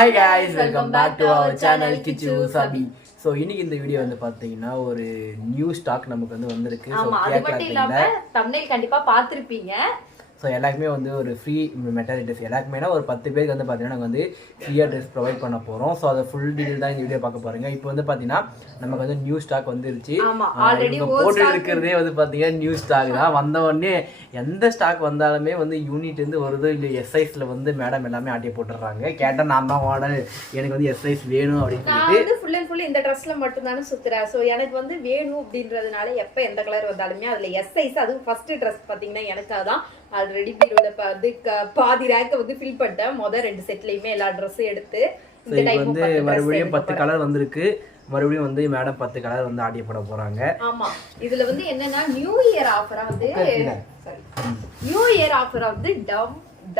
Hi guys, welcome back to our channel Kichu Sabi. So இன்னைக்கு இந்த video வந்து பார்த்தீங்கன்னா ஒரு நியூ ஸ்டாக் நமக்கு வந்து வந்திருக்கு. ஸோ அது மட்டும் இல்லாம தம்ப்நெயில் கண்டிப்பா பார்த்திருப்பீங்க. ஸோ எல்லாருக்குமே வந்து ஒரு ஃப்ரீ மெட்டீரியல் ட்ரெஸ் எல்லாருக்குமே ஒரு 10 பேருக்கு வந்து பார்த்தீங்கன்னா நாங்கள் வந்து ஃப்ரீயாக ட்ரெஸ் ப்ரொவைட் பண்ண போகிறோம். ஸோ அதை ஃபுல் டீட்டெயில் தான் இந்த வீடியோ பார்க்க போகிறீங்க. இப்போ வந்து பார்த்தீங்கன்னா நமக்கு வந்து நியூ ஸ்டாக் வந்துருச்சு. போட்டு இருக்கிறதே வந்து பார்த்தீங்கன்னா நியூ ஸ்டாக் தான். வந்த உடனே எந்த ஸ்டாக் வந்தாலுமே வந்து யூனிட் வந்து வருது இல்லை எஸ்ஐஸில் வந்து மேடம் எல்லாமே ஆட்டியை போட்டுடுறாங்க. கேட்டால் நான் தான் மாடல் எனக்கு வந்து எஸ்ஐஸ் வேணும் அப்படின்னு சொல்லிட்டு ஃபுல் அண்ட் ஃபுல் இந்த ட்ரெஸ்ல மட்டும் தானே சுத்துறேன். ஸோ எனக்கு வந்து வேணும் அப்படின்றதுனால எப்போ எந்த கலர் வந்தாலுமே அதில் எஸ்ஐஸ் அதுவும் ஃபர்ஸ்ட் ட்ரெஸ் பார்த்தீங்கன்னா எனக்காக தான் ஆல்ரெடி பீரோல பாதி ரேக்க வந்து ஃபில் பண்ணிட்டேன். மொதல் 2 செட்லயுமே எல்லா ட்ரெஸ்ஸும் எடுத்து இந்த டைப் வந்து மறுபடியும் 10 கலர் வந்திருக்கு. மறுபடியும் வந்து மேடம் 10 கலர் வந்து ஆடிய போட போறாங்க. ஆமா, இதுல வந்து என்னன்னா நியூ இயர் ஆஃபரா வந்து நியூ இயர் ஆஃபரா வந்து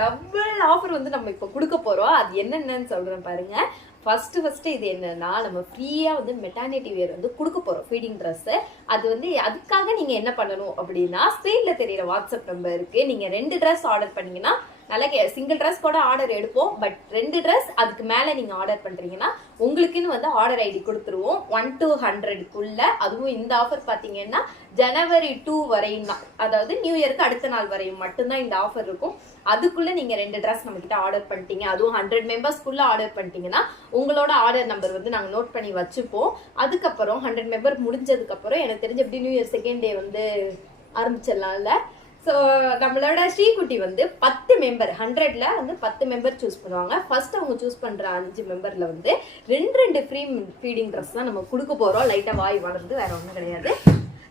டபுள் ஆஃபர் வந்து நம்ம இப்ப கொடுக்க போறோம். அது என்னென்னு சொல்றேன் பாருங்க. ஃபர்ஸ்ட் இது என்னன்னா நம்ம ஃப்ரீயா வந்து மெட்டர்னிட்டி வேர் வந்து கொடுக்க போறோம் ஃபீடிங் ட்ரெஸ். அது வந்து அதுக்காக நீங்க என்ன பண்ணணும் அப்படின்னா ஸ்க்ரீன்ல தெரியற வாட்ஸ்அப் நம்பருக்கு நீங்க 2 ட்ரெஸ் ஆர்டர் பண்ணீங்கன்னா நல்லா சிங்கிள் ட்ரெஸ் கூட ஆர்டர் எடுப்போம். பட் 2 ட்ரெஸ் அதுக்கு மேல நீங்க ஆர்டர் பண்றீங்கன்னா உங்களுக்குன்னு வந்து ஆர்டர் ஐடி கொடுத்துருவோம் 1 to 100க்குள்ள. அதுவும் இந்த ஆஃபர் பாத்தீங்கன்னா ஜனவரி 2 வரையும் தான், அதாவது நியூ இயருக்கு அடுத்த நாள் வரையும் மட்டும்தான் இந்த ஆஃபர் இருக்கும். அதுக்குள்ள நீங்க 2 ட்ரெஸ் நம்ம கிட்ட ஆர்டர் பண்ணிட்டீங்க, அதுவும் 100 மெம்பர்ஸ்க்குள்ள ஆர்டர் பண்ணிட்டீங்கன்னா உங்களோட ஆர்டர் நம்பர் வந்து நாங்க நோட் பண்ணி வச்சுப்போம். அதுக்கப்புறம் 100 மெம்பர் முடிஞ்சதுக்கு அப்புறம் எனக்கு தெரிஞ்ச எப்படி நியூ இயர் செகண்ட் டே வந்து ஆரம்பிச்சிடலாம்ல. ஸோ நம்மளோட ஸ்ரீகுட்டி வந்து 10 மெம்பர் 100ல வந்து 10 மெம்பர் சூஸ் பண்ணுவாங்க. ஃபர்ஸ்ட் அவங்க சூஸ் பண்ற 5 மெம்பர்ல வந்து 2 ஃப்ரீ ஃபீடிங் ட்ரெஸ் தான் நம்ம கொடுக்க போறோம். லைட்டா வாய் வளர்ந்து வேற ஒன்றும் கிடையாது.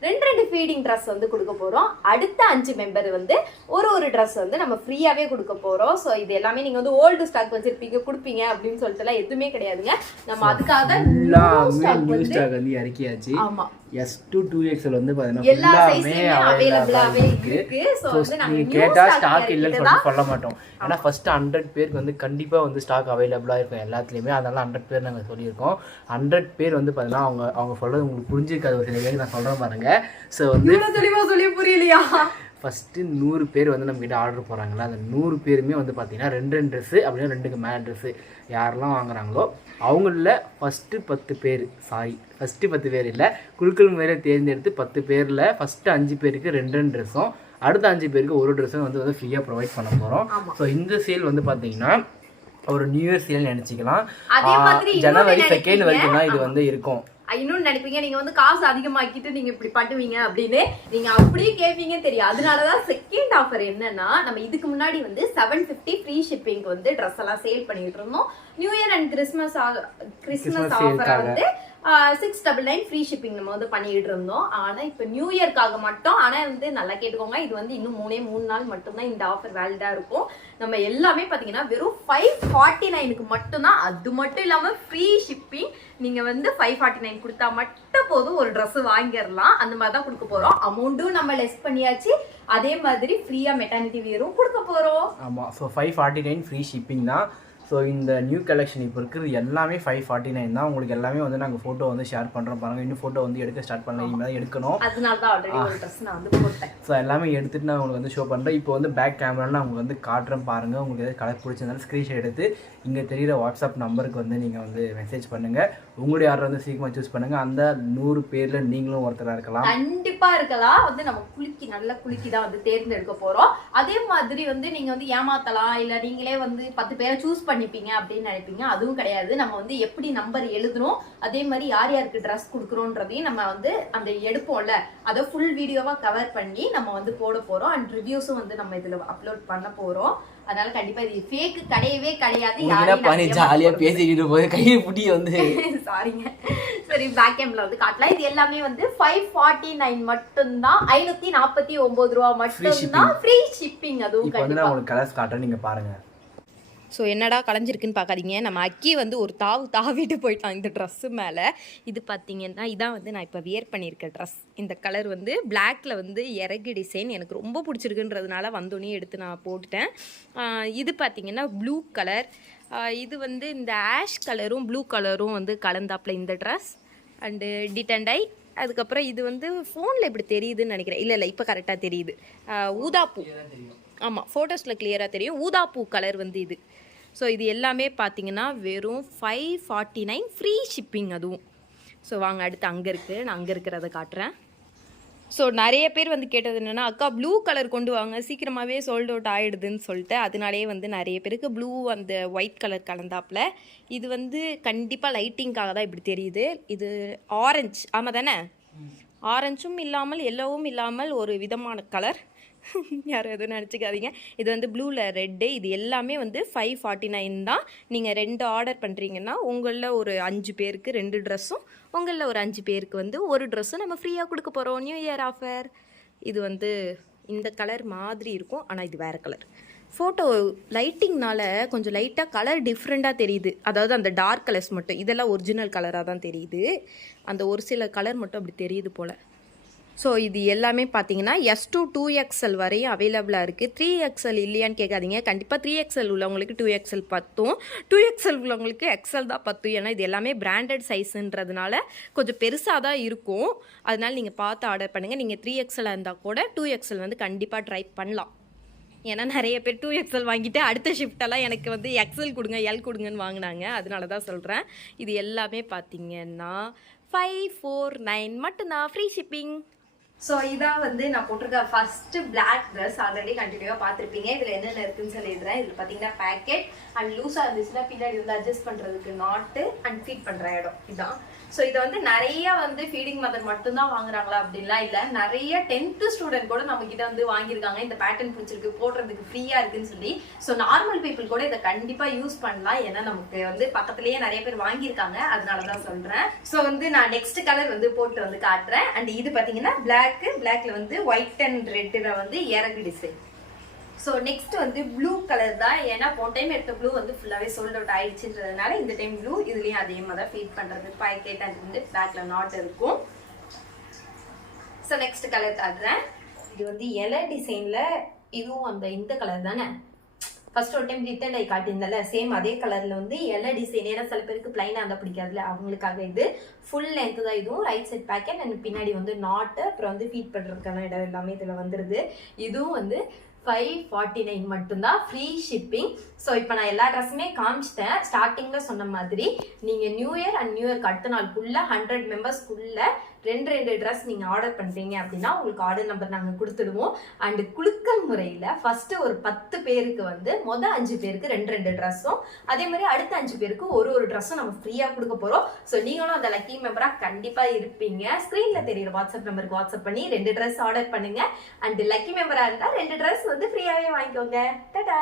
2 ஃபீடிங் ட்ரெஸ் வந்து கொடுக்க போறோம். அடுத்த 5 மெம்பர் வந்து ஒரு ட்ரெஸ் வந்து நம்ம ஃப்ரீயாவே கொடுக்க போறோம். ஸோ இது எல்லாமே நீங்க வந்து ஓல்டு ஸ்டாக் வச்சிருப்பீங்க கொடுப்பீங்க அப்படின்னு சொல்லிட்டு எல்லாம் எதுவுமே கிடையாதுங்க. நம்ம அதுக்காக நியூ ஸ்டாக் வந்து இறக்கியாச்சு. ஆமா, S2 2XL வந்து எல்லாமே அவைலபிளாவே இருக்கு. சோ நீங்க கேட்டா ஸ்டாக் இல்லன்னு சொல்ல மாட்டோம். ஆனா ஃபர்ஸ்ட் 100 பேருக்கு வந்து கண்டிப்பா வந்து ஸ்டாக் அவைலபிளா இருக்கும் எல்லாத்துலயுமே. அதனால 100 பேர் நாங்க சொல்லியிருக்கோம். 100 பேர் வந்து பாத்தீங்கன்னா அவங்க சொல்றது உங்களுக்கு புரிஞ்சிருக்காது. ஒரு சில பேருக்கு நான் சொல்றேன் பாருங்க. சோ வந்து சொல்லி புரியலையா? ஃபஸ்ட்டு 100 பேர் வந்து நம்மக்கிட்ட ஆர்டர் போகிறாங்களா, அந்த 100 பேருமே வந்து பார்த்தீங்கன்னா 2 ட்ரெஸ்ஸு அப்படின்னா 2க்கு மேலே ட்ரெஸ்ஸு யாரெல்லாம் வாங்குறாங்களோ அவங்கள ஃபஸ்ட்டு 10 பேர் ஃபஸ்ட்டு 10 பேர் இல்லை குழுக்கள் மேலே தேர்ந்தெடுத்து 10 பேரில் ஃபஸ்ட்டு 5 பேருக்கு 2 ட்ரெஸ்ஸும் அடுத்த 5 பேருக்கு ஒரு ட்ரெஸ்ஸும் வந்து ஃப்ரீயாக ப்ரொவைட் பண்ண போகிறோம். ஸோ இந்த சேல் வந்து பார்த்தீங்கன்னா ஒரு நியூ இயர் சேல் நினச்சிக்கலாம். ஜனவரி 2 வரைக்கும் தான் இது வந்து இருக்கும். இன்னொன்னு நினைப்பீங்க நீங்க வந்து காசு அதிகமாக்கிட்டு நீங்க இப்படி பண்ணுவீங்க அப்படின்னு, நீங்க அப்படியே கேட்பீங்க தெரியும். அதனாலதான் செகண்ட் ஆஃபர் என்னன்னா, நம்ம இதுக்கு முன்னாடி வந்து 750 ஃப்ரீ ஷிப்பிங்க்கு வந்து ட்ரெஸ் எல்லாம் சேல் பண்ணிட்டு இருந்தோம். நியூ இயர் அண்ட் கிறிஸ்மஸ் ஆஃபரா வந்து 699 ஃப்ரீ ஷிப்பிங் நம்ம வந்து பண்ணிட்டு இருந்தோம். ஆனா இப்ப நியூ இயர்க்காக மட்டும், ஆனா வந்து நல்லா கேட்டுக்கோங்க, இது வந்து இன்னும் 3 நாள் மட்டும்தான் இந்த ஆஃபர் வேலிடா இருக்கும். நம்ம எல்லாமே பாத்தீங்கன்னா வெறும் 549க்கு மட்டும்தான். அது மட்டும் இல்லாம ஃப்ரீ ஷிப்பிங். நீங்க வந்து 549 கொடுத்தா மட்டும் போதும் ஒரு ட்ரெஸ் வாங்கிடலாம். அந்த மாதிரி தான் கொடுக்க போறோம். அமௌண்ட்டும் நம்ம லெஸ் பண்ணியாச்சு. அதே மாதிரி ஃப்ரீயா மெட்டர்னிட்டி வேரும் கொடுக்க போறோம். ஆமா, ஸோ 549 ஃப்ரீ ஷிப்பிங் தான். ஸோ இந்த நியூ கலெக்ஷன் இப்போ இருக்கிறது எல்லாமே 549 தான். உங்களுக்கு எல்லாமே வந்து நாங்கள் ஃபோட்டோ வந்து ஷேர் பண்ணுறோம் பாருங்கள். இன்னும் ஃபோட்டோ வந்து எடுக்க ஸ்டார்ட் பண்ணல, இனிமேல் எடுக்கணும். அதனால தான் ஆல்ரெடி ஒரு ட்ரெஸ் நான் வந்து போட்டேன். ஸோ எல்லாமே எடுத்துகிட்டு நான் உங்களுக்கு வந்து ஷோ பண்ணுறேன். இப்போ வந்து பேக் கேமராவில் உங்களுக்கு வந்து காட்டுறேன் பாருங்கள். உங்களுக்கு எதாவது கலர் பிடிச்சிருந்தாலும் ஸ்க்ரீன்ஷாட் எடுத்து இங்கே தெரிகிற வாட்ஸ்அப் நம்பருக்கு வந்து நீங்கள் வந்து மெசேஜ் பண்ணுங்கள். உங்களுடைய ஆர்டர் வந்து சீக்கிரமாக சூஸ் பண்ணுங்கள். அந்த 100 பேரில் நீங்களும் ஒருத்தராக இருக்கலாம். கண்டிப்பாக இருக்கலாம். வந்து நம்ம நல்லா குலுக்கி தான் வந்து தேர்ந்தெடுக்க போகிறோம். அதே மாதிரி வந்து நீங்கள் வந்து ஏமாத்தலாம், இல்லை நீங்களே வந்து 10 பேரை சூஸ் பண்ணிப்பீங்க அப்படின்னு நினைப்பீங்க. அதுவும் கிடையாது. நம்ம வந்து எப்படி நம்பர் எழுதுறோம், அதே மாதிரி யார் யாருக்கு ட்ரெஸ் கொடுக்குறோன்றதையும் நம்ம வந்து அந்த எடுப்போம்ல, அதை ஃபுல் வீடியோவா கவர் பண்ணி நம்ம வந்து போட போறோம். அண்ட் ரிவ்யூஸும் வந்து நம்ம இதுல அப்லோட் பண்ண போறோம். அதனால கண்டிப்பா இது ஃபேக் கிடையவே கிடையாது. ஜாலியா பேசிக்கிட்டு போய் கையை புட்டி வந்து சாரிங்க. சரி, பேக் கேம்ல வந்து காட்டலாம். இது எல்லாமே வந்து 549 மட்டும்தான். 549 ரூபா மட்டும்தான் ஃப்ரீ ஷிப்பிங். அதுவும் கண்டிப்பா உங்களுக்கு கலர்ஸ் காட்டுறேன், நீங்க பாருங்க. ஸோ என்னடா கலைஞ்சிருக்குன்னு பார்க்காதீங்க. நம்ம அக்கி வந்து ஒரு தாவிட்டு போயிட்டான் இந்த ட்ரெஸ்ஸு மேலே. இது பார்த்தீங்கன்னா இதான் வந்து நான் இப்போ வியர் பண்ணியிருக்க ட்ரெஸ். இந்த கலர் வந்து பிளாக்ல வந்து இறகு டிசைன் எனக்கு ரொம்ப பிடிச்சிருக்குன்றதுனால வந்தோடனே எடுத்து நான் போட்டுட்டேன். இது பார்த்தீங்கன்னா ப்ளூ கலர். இது வந்து இந்த ஆஷ் கலரும் ப்ளூ கலரும் வந்து கலந்தாப்புல இந்த ட்ரெஸ். அண்டு டிட்டண்டை. அதுக்கப்புறம் இது வந்து ஃபோனில் இப்படி தெரியுதுன்னு நினைக்கிறேன். இல்லை இப்போ கரெக்டாக தெரியுது. ஊதாப்பூ. ஆமாம், ஃபோட்டோஸில் கிளியராக தெரியும். ஊதாப்பூ கலர் வந்து இது. ஸோ இது எல்லாமே பார்த்தீங்கன்னா வெறும் 549 ஃப்ரீ ஷிப்பிங் அதுவும். ஸோ வாங்க அடுத்து அங்கே இருக்குது, நான் அங்கே இருக்கிறத காட்டுறேன். ஸோ நிறைய பேர் வந்து கேட்டது என்னென்னா, அக்கா ப்ளூ கலர் கொண்டு வாங்க, சீக்கிரமாகவே சோல்ட் அவுட் ஆகிடுதுன்னு சொல்லிட்டு, அதனாலேயே வந்து நிறைய பேருக்கு ப்ளூ அந்த ஒயிட் கலர் கலந்தாப்பில். இது வந்து கண்டிப்பாக லைட்டிங்காக தான் இப்படி தெரியுது. இது ஆரஞ்சு, ஆமாம் தானே? ஆரஞ்சும் இல்லாமல் எல்லோவும் இல்லாமல் ஒரு விதமான கலர். யாரும் எதுவும் நினச்சிக்காதீங்க. இது வந்து ப்ளூவில் ரெட்டு. இது எல்லாமே வந்து 549 தான். நீங்கள் 2 ஆர்டர் பண்ணுறீங்கன்னா உங்களில் ஒரு 5 பேருக்கு 2 ட்ரெஸ்ஸும், உங்களில் ஒரு 5 பேருக்கு வந்து ஒரு ட்ரெஸ்ஸும் நம்ம ஃப்ரீயாக கொடுக்க போகிறோம். New year offer. இது வந்து இந்த கலர் மாதிரி இருக்கும், ஆனால் இது வேறு கலர். ஃபோட்டோ லைட்டிங்னால கொஞ்சம் லைட்டாக கலர் டிஃப்ரெண்ட்டாக தெரியுது. அதாவது அந்த டார்க் கலர்ஸ் மட்டும், இதெல்லாம் ஒரிஜினல் கலராக தான் தெரியுது. அந்த ஒரு சில கலர் மட்டும் அப்படி தெரியுது போல். ஸோ இது எல்லாமே பார்த்தீங்கன்னா S to 2XL வரையும் அவைலபிளாக இருக்குது. 3XL இல்லையான்னு கேட்காதீங்க. கண்டிப்பாக 3XL உள்ளவங்களுக்கு 2XL பத்தும், 2XL உள்ளவங்களுக்கு XL தான் பத்தும். ஏன்னா இது எல்லாமே பிராண்டட் சைஸுன்றதுனால கொஞ்சம் பெருசாக தான் இருக்கும். அதனால் நீங்கள் பார்த்து ஆர்டர் பண்ணுங்கள். நீங்கள் 3XL இருந்தால் கூட 2XL வந்து கண்டிப்பாக ட்ரை பண்ணலாம். ஏன்னா நிறைய பேர் 2XL வாங்கிட்டு அடுத்த ஷிஃப்டெல்லாம் எனக்கு வந்து XL கொடுங்க, L கொடுங்கன்னு வாங்கினாங்க. அதனால தான் சொல்கிறேன். இது எல்லாமே பார்த்தீங்கன்னா 549 மட்டும்தான் ஃப்ரீ ஷிப்பிங். ஸோ இதான் வந்து நான் போட்டிருக்க ஃபர்ஸ்ட்டு பிளாக் ட்ரெஸ். ஆல்ரெடி கண்டினியூவாக பார்த்துருப்பீங்க. இதில் என்னென்ன இருக்குன்னு சொல்லிடுறேன். இதில் பார்த்தீங்கன்னா பேக்கெட் அண்ட் லூஸாக இருந்துச்சுன்னா பின்னாடி வந்து அட்ஜஸ்ட் பண்ணுறதுக்கு நாட்டு அண்ட் ஃபீட் பண்ணுற இடம் இதான். ஸோ இதை வந்து நிறைய வந்து ஃபீடிங் மெத்தட் மட்டும்தான் வாங்குறாங்களா அப்படின்லாம் இல்லை. நிறைய 10th ஸ்டூடெண்ட் கூட நம்ம கிட்ட வந்து வாங்கியிருக்காங்க. இந்த பேட்டர்ன் பிடிச்சிருக்கு, போடுறதுக்கு ஃப்ரீயாக இருக்குன்னு சொல்லி. ஸோ நார்மல் பீப்புள் கூட இதை கண்டிப்பாக யூஸ் பண்ணலாம். ஏன்னா நமக்கு வந்து பக்கத்துலேயே நிறைய பேர் வாங்கியிருக்காங்க, அதனால தான் சொல்கிறேன். ஸோ வந்து நான் நெக்ஸ்ட் கலர் வந்து போட்டு வந்து காட்டுறேன். அண்ட் இது பார்த்தீங்கன்னா பிளாக்ல வந்து ஒயிட் அண்ட் ரெட்டில் வந்து இறகு டிசைன். ஸோ நெக்ஸ்ட் வந்து ப்ளூ கலர் தான். ஏன்னா போன டைம் எடுத்த ப்ளூ வந்து ஃபுல்லாகவே சோல்ட் அவுட் ஆயிடுச்சுன்றதுனால இந்த டைம் ப்ளூ. இதுலேயும் அதே மாதிரி தான் ஃபீட் பண்ணுறது பாக்கெட் அண்ட் வந்து பேக்ல நாட் இருக்கும். ஸோ நெக்ஸ்ட் கலர் காட்டுறேன். இது வந்து இலை டிசைனில், இதுவும் அந்த இந்த கலர் தானே. ஃபர்ஸ்ட் ஒரு டைம் ரிட்டன் ஐ காட்டியிருந்தல, சேம் அதே கலர்ல வந்து எல்லா டிசைன். ஏன்னா சில பேருக்கு பிளைனா இருந்தா பிடிக்காதுல, அவங்களுக்காக இது ஃபுல் லென்த் தான். இதுவும் ரைட் சைட் பேக்கெட் அண்ட் பின்னாடி வந்து நாட்டு, அப்புறம் வந்து ஃபீட் பண்றதுக்கான இடம் எல்லாமே இதுல வந்துருது. இதுவும் வந்து 549 மட்டும்தான் ஃப்ரீ ஷிப்பிங். ஸோ இப்போ நான் எல்லா ட்ரெஸ்ஸுமே காமிச்சிட்டேன். ஸ்டார்டிங்கில் சொன்ன மாதிரி நீங்கள் நியூ இயர் அண்ட் நியூ இயர்க்கு அடுத்த நாள் ஃபுல்லாக 100 மெம்பர்ஸ்க்குள்ள 2 ட்ரெஸ் நீங்கள் ஆர்டர் பண்ணுறீங்க அப்படின்னா உங்களுக்கு ஆர்டர் நம்பர் நாங்கள் கொடுத்துடுவோம். அண்டு குலுக்கல் முறையில் ஃபஸ்ட்டு ஒரு 10 பேருக்கு வந்து 5 பேருக்கு 2 ட்ரெஸ்ஸும், அதே மாதிரி அடுத்த 5 பேருக்கு ஒரு ட்ரெஸ்ஸும் நம்ம ஃப்ரீயாக கொடுக்க போகிறோம். ஸோ நீங்களும் அந்த லக்கி மெம்பராக கண்டிப்பாக இருப்பீங்க. ஸ்க்ரீனில் தெரியுற வாட்ஸ்அப் நம்பருக்கு வாட்ஸ்அப் பண்ணி 2 ட்ரெஸ் ஆர்டர் பண்ணுங்க. அண்ட் லக்கி மெம்பராக இருந்தால் 2 ட்ரெஸ் வந்து ஃப்ரீயாகவே வாங்கிக்கோங்க. டாடா.